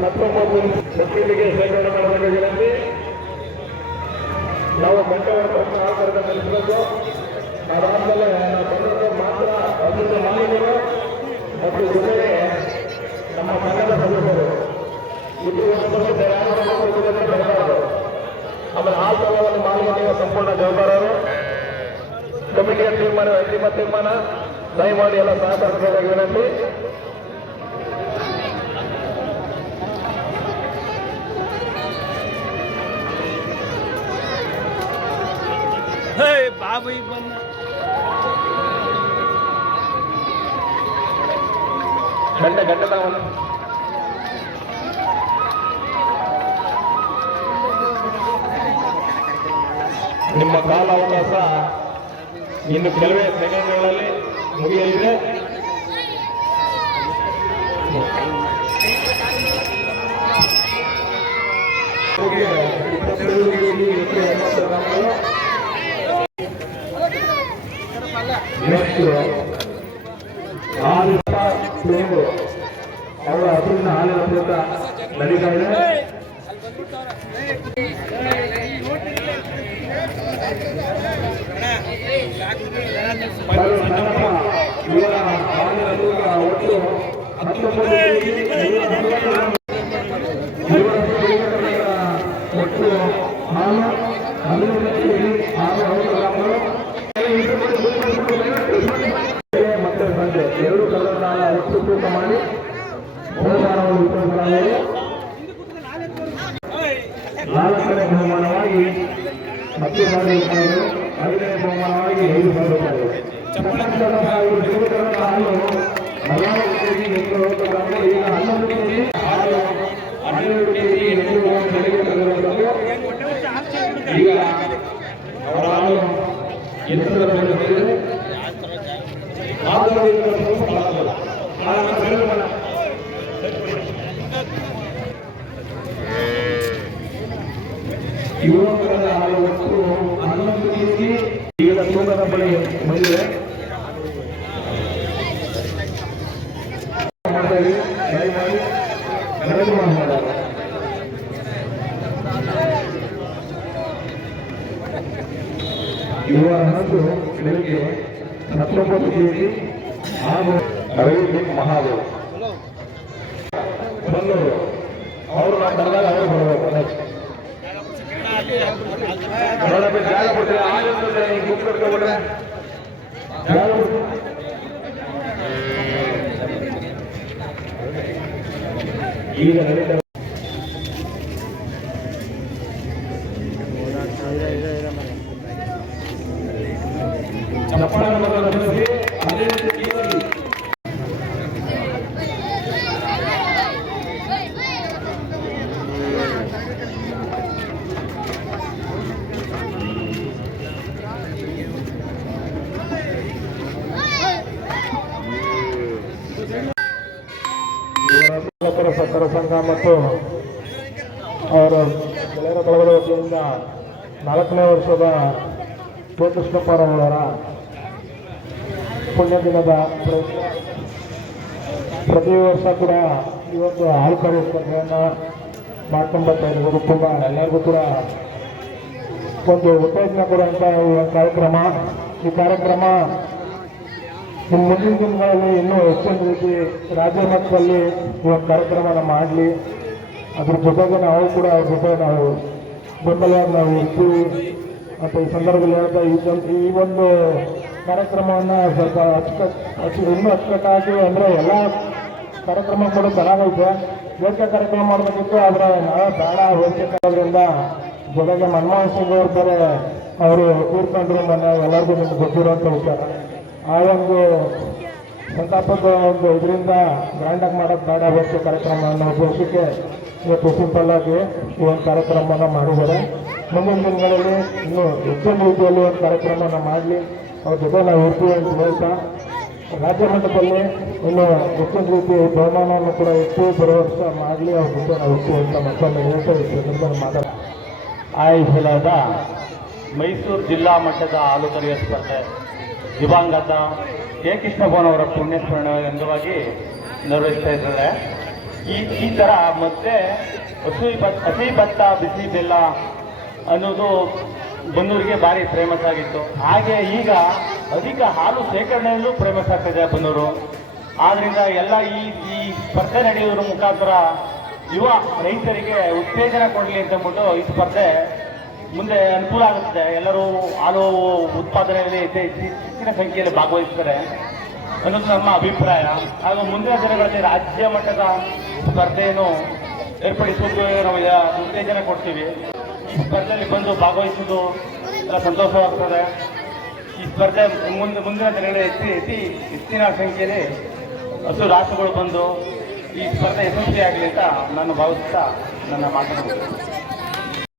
ಹತ್ತೊಂಬತ್ತು ಒಕ್ಕಲಿಗೆ ಶೇಖರಣೆ ಮಾಡಬೇಕಾಗಿರಂತೆ ನಾವು ಗಂಟೆವರೆಗೂ ಆಧಾರದ ನಿಲ್ಲಿಸಬೇಕು ಅದಾದಮೇಲೆ ಬಂದವರು ಮಾತ್ರ ಅದರಿಂದ ಮಾಲೀಕರು ಮತ್ತು ಜೊತೆಗೆ ನಮ್ಮ ಸಂಘದ ಸದಸ್ಯರು ಇದು ಆಮೇಲೆ ಆ ಸ್ಥಳವನ್ನು ಮಾಲಿನ್ಯ ಸಂಪೂರ್ಣ ಜವಾಬ್ದಾರರು ಕಮಿಟಿಯ ತೀರ್ಮಾನ ಅಂತಿಮ ತೀರ್ಮಾನ ದಯಮಾಡಿ ಎಲ್ಲ ಸಹಕರಿಸಬೇಕಾಗಿ ವಿನಂತಿ ಬಾಬು ಈಗ ಬಂದ ಗಂಡ ಗಂಟೆ ತಗೊಂಡು ನಿಮ್ಮ ಕಾಲಾವಕಾಶ ಇನ್ನು ಕೆಲವೇ ಸೆಕೆಂಡ್ಗಳಲ್ಲಿ ಮುಗಿಯಲಿದೆ. ನೆಕ್ಸ್ಟ್ ಪ್ರೇಮು ಅವರ ಹಸುವಿನ ಹಾಲಿನ ತೂಕ ನಡೀತಾ ಇದೆ ಇವರ ಹಾಲಿನ ತೂಕ ಒಟ್ಟು ಹತ್ತೊಂಬತ್ತು ಕೆಜಿ ನೂರ ನಲವತ್ತು ಗ್ರಾಂ. ಇವರ ಪ್ರಿಯಕರರ ಒಟ್ಟು ಹಾಲು ಹದಿನೈದು ಕೆಜಿ ಆರು ಹತ್ತು ಗ್ರಾಮಗಳು ಮತ್ತೆ ಸಂಜೆ ಎರಡು ಕಲ್ಲುಗಳನ್ನ ಒಟ್ಟು ತೂಕ ಮಾಡಿ ಬಹುಮಾನವನ್ನು ವಿತರಿಸಲಾಗಿದೆ ನಾಲ್ಕನೇ ಬಹುಮಾನವಾಗಿ ಹತ್ತು ಸಾವಿರ ರೂಪಾಯಿಗಳು ಐದನೇ ಬಹುಮಾನವಾಗಿ ಐದು ಸಾವಿರ ರೂಪಾಯಿಗಳು ಚಪ್ಪಂತರದ ಇವರು ತೆಗೆದುಕೊಂಡ ಹಾಲು ನಲವತ್ತು ಕೆಜಿ ಎಂಟು ನಲವತ್ತು ಗ್ರಾಮಗಳು ಈಗ ಹನ್ನೊಂದು ಕೆಜಿ ಹಾಲು ಹನ್ನೆರಡು ಕೆಜಿ ಎಂಟು ಬೆಲೆಗೆ ತೆಗೆದಿರುವಂಥದ್ದು ಈಗ ಅವರ ಹಾಲು ಎತ್ತರ ಬೆಲೆ ಬಂದಿದೆ ಯುವಕರ ಒಟ್ಟು ಹನ್ನೊಂದು ಕೆಜಿ ಈಗ ತೂಕದ ಬಳಿ ಬಂದಿದೆ ಯುವ ಹನ್ನೊಂದು ಬೆಳಗ್ಗೆ ಹತ್ತೊಂಬತ್ತು ಕೆಜಿ ಹಾಗೂ ರವಿ ಮಹಾದೇವ್ ಬಲ್ಲೂರು ಅವರು ನಾನು ಬಂದಾಗ ಅವರು ಬರಬೇಕು ನೆಕ್ಸ್ಟ್ ನೋಡಬೇಕು ಜಾಗ ಕೊಟ್ಟರೆ ಆಗಿರ್ತದೆ ಈಗ ಬುಕ್ ಕಟ್ಕೊಬಿಟ್ರೆ ಜಾಗ ಕೊಟ್ಟು- ಈಗ ನಡೀತಾ ಸಂಘ ಮತ್ತು ಅವರ ಗೆಳೆಯರ ಬಳಗದ ವತಿಯಿಂದ ನಾಲ್ಕನೇ ವರ್ಷದ ಜ್ಯೋತಿಷ್ಣಪ್ಪರವರ ಪುಣ್ಯ ದಿನದ ಪ್ರತಿ ವರ್ಷ ಕೂಡ ಈ ಒಂದು ಆಲ್ಕರಿ ಸ್ಪರ್ಧೆಯನ್ನು ಮಾಡ್ಕೊಂಡ್ಬರ್ತಾ ತುಂಬ ಎಲ್ಲರಿಗೂ ಕೂಡ ಒಂದು ಉತ್ತೇಜನ ಕೊಡುವಂಥ ಕಾರ್ಯಕ್ರಮ. ಈ ಕಾರ್ಯಕ್ರಮ ಮುಂದಿನ ದಿನಗಳಲ್ಲಿ ಇನ್ನೂ ಹೆಚ್ಚಿನ ರೀತಿ ರಾಜ್ಯ ಮಟ್ಟದಲ್ಲಿ ಒಂದು ಕಾರ್ಯಕ್ರಮನ ಮಾಡಲಿ. ಅದ್ರ ಜೊತೆಗೆ ನಾವು ಕೂಡ ಅವ್ರ ಜೊತೆ ನಾವು ಬೆಂಬಲ ನಾವು ಇರ್ತೀವಿ. ಮತ್ತು ಈ ಸಂದರ್ಭದಲ್ಲಿ ಹೇಳ್ತಾ ಈ ಒಂದು ಕಾರ್ಯಕ್ರಮವನ್ನು ಸ್ವಲ್ಪ ಅಚ್ಚುಕಟ್ಟು ಅಚ್ಚು, ಇನ್ನೂ ಅಚ್ಚುಕಟ್ಟಾಗಿ ಅಂದರೆ ಎಲ್ಲ ಕಾರ್ಯಕ್ರಮ ಕೂಡ ಚೆನ್ನಾಗೈತೆ. ಯೋಗ್ಯ ಕಾರ್ಯಕ್ರಮ ಮಾಡಬೇಕಿತ್ತು ಆದರೆ ನಾವೇ ಬೇಡ ಹೋಗ್ಬೇಕಾದ್ರಿಂದ ಜೊತೆಗೆ ಮನಮೋಹನ್ ಸಿಂಗ್ ಅವ್ರ ಬೇರೆ ಅವರು ಕೂರ್ಕೊಂಡ್ರು ಮೊನ್ನೆ ಎಲ್ಲರಿಗೂ ನಿಮ್ಗೆ ಗೊತ್ತಿರುವಂಥ ವಿಚಾರ. ಆ ಒಂದು ಸಂತಾಪದ ಒಂದು ಇದರಿಂದ ಗ್ರ್ಯಾಂಡಾಗಿ ಮಾಡೋದು ಬೇಡ ವೇದಿಕೆ ಕಾರ್ಯಕ್ರಮ ಅನ್ನೋ ಉದ್ದೇಶಕ್ಕೆ ಇವತ್ತು ಸಿಂಪಲ್ ಆಗಿ ಈ ಒಂದು ಕಾರ್ಯಕ್ರಮವನ್ನು ಮಾಡಿದ್ದಾರೆ. ಮುಂದಿನ ದಿನಗಳಲ್ಲಿ ಇನ್ನೂ ಹೆಚ್ಚಿನ ರೀತಿಯಲ್ಲಿ ಒಂದು ಕಾರ್ಯಕ್ರಮನ ಮಾಡಲಿ. ಅವ್ರ ಜೊತೆ ನಾವು ಇರ್ತೀವಿ ಅಂತ ಹೇಳ್ತಾ, ರಾಜ್ಯ ಮಟ್ಟದಲ್ಲಿ ಇನ್ನು ಹೆಚ್ಚಿನ ರೀತಿ ಬಹುಮಾನವನ್ನು ಕೂಡ ಇಟ್ಟು ಬರೋ ವರ್ಷ ಮಾಡಲಿ. ಅವ್ರ ಜೊತೆ ನಾವು ಇರ್ತೀವಿ ಅಂತ ಮತ್ತೊಮ್ಮೆ ಹೇಳ್ತಾ ಇರ್ತೀವಿ ಮಾತಾಡ ಆಯೋಜಿಸಲಾದ ಮೈಸೂರು ಜಿಲ್ಲಾ ಮಟ್ಟದ ಹಾಲು ಕರೆಯ ಸ್ಪರ್ಧೆ. ದಿವಂಗತ ಕೆ ಕೃಷ್ಣಭವನ್ ಅವರ ಪುಣ್ಯಸ್ಮರಣೆ ಅಂಗವಾಗಿ ನಿರ್ವಹಿಸ್ತಾ ಇದ್ದಾರೆ. ಈ ಈ ಥರ ಮತ್ತೆ ಹಸಿ ಭತ್ತ ಹಸಿ ಭತ್ತ ಬಿಸಿ ಬೆಲ್ಲ ಅನ್ನೋದು ಬನ್ನೂರಿಗೆ ಭಾರಿ ಫೇಮಸ್ ಆಗಿತ್ತು. ಹಾಗೆ ಈಗ ಅಧಿಕ ಹಾಲು ಶೇಖರಣೆಯಲ್ಲೂ ಫೇಮಸ್ ಆಗ್ತಿದೆ ಬನ್ನೂರು. ಆದ್ರಿಂದ ಎಲ್ಲ ಈ ಈ ಸ್ಪರ್ಧೆ ನಡೆಯೋದ್ರ ಮುಖಾಂತರ ಯುವ ರೈತರಿಗೆ ಉತ್ತೇಜನ ಕೊಡಲಿ ಅಂತ ಅಂದ್ಬಿಟ್ಟು ಈ ಸ್ಪರ್ಧೆ ಮುಂದೆ ಅನುಕೂಲ ಆಗುತ್ತೆ ಎಲ್ಲರೂ ಹಾಲು ಉತ್ಪಾದನೆಯಲ್ಲಿ ಹೆಚ್ಚು- ಹೆಚ್ಚು- ಹೆಚ್ಚಿನ ಸಂಖ್ಯೆಯಲ್ಲಿ ಭಾಗವಹಿಸ್ತಾರೆ. ಅನ್ನೋದು ನಮ್ಮ ಅಭಿಪ್ರಾಯ. ಹಾಗೂ ಮುಂದಿನ ದಿನಗಳಲ್ಲಿ ರಾಜ್ಯ ಮಟ್ಟದ ಸ್ಪರ್ಧೆಯನ್ನು ಏರ್ಪಡಿಸುವುದು ನಾವು ಉತ್ತೇಜನ ಕೊಡ್ತೀವಿ. ಈ ಸ್ಪರ್ಧೆಯಲ್ಲಿ ಬಂದು ಭಾಗವಹಿಸುವುದು ಎಲ್ಲ ಸಂತೋಷವಾಗ್ತದೆ. ಈ ಸ್ಪರ್ಧೆ ಮುಂದೆ, ಮುಂದಿನ ದಿನಗಳಲ್ಲಿ ಹೆಚ್ಚಿ ಹೆಚ್ಚಿ ಹೆಚ್ಚಿನ ಸಂಖ್ಯೆಯಲ್ಲಿ ಹಸು ರಾಷ್ಟ್ರಗಳು ಬಂದು ಈ ಸ್ಪರ್ಧೆ ಯಶಸ್ವಿಯಾಗಲಿ ಅಂತ ನಾನು ಭಾವಿಸ್ತಾ ನನ್ನ ಮಾತನ್ನು ಮುಗಿಸ್ತೇನೆ.